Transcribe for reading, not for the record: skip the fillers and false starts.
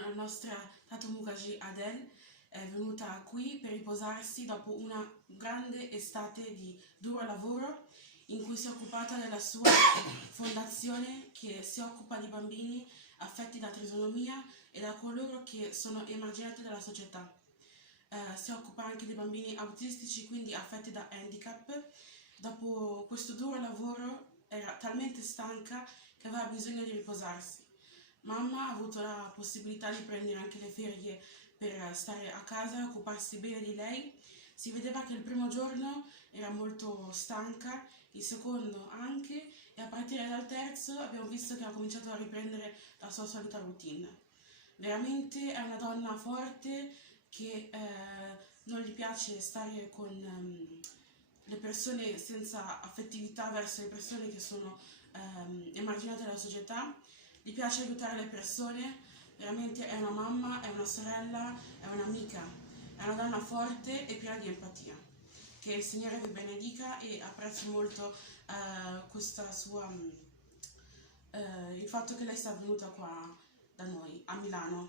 la nostra Tatu Mukaji Adel è venuta qui per riposarsi dopo una grande estate di duro lavoro in cui si è occupata della sua fondazione che si occupa di bambini affetti da trisonomia e da coloro che sono emarginati dalla società. Si occupa anche dei bambini autistici, quindi affetti da handicap. Dopo questo duro lavoro era talmente stanca che aveva bisogno di riposarsi. Mamma ha avuto la possibilità di prendere anche le ferie per stare a casa e occuparsi bene di lei. Si vedeva che il primo giorno era molto stanca, il secondo anche, e a partire dal terzo abbiamo visto che ha cominciato a riprendere la sua solita routine. Veramente è una donna forte che non gli piace stare con le persone senza affettività verso le persone che sono emarginate dalla società. Gli piace aiutare le persone, veramente è una mamma, è una sorella, è un'amica, è una donna forte e piena di empatia. Che il Signore vi benedica e apprezzo molto questa sua, il fatto che lei sia venuta qua da noi, a Milano.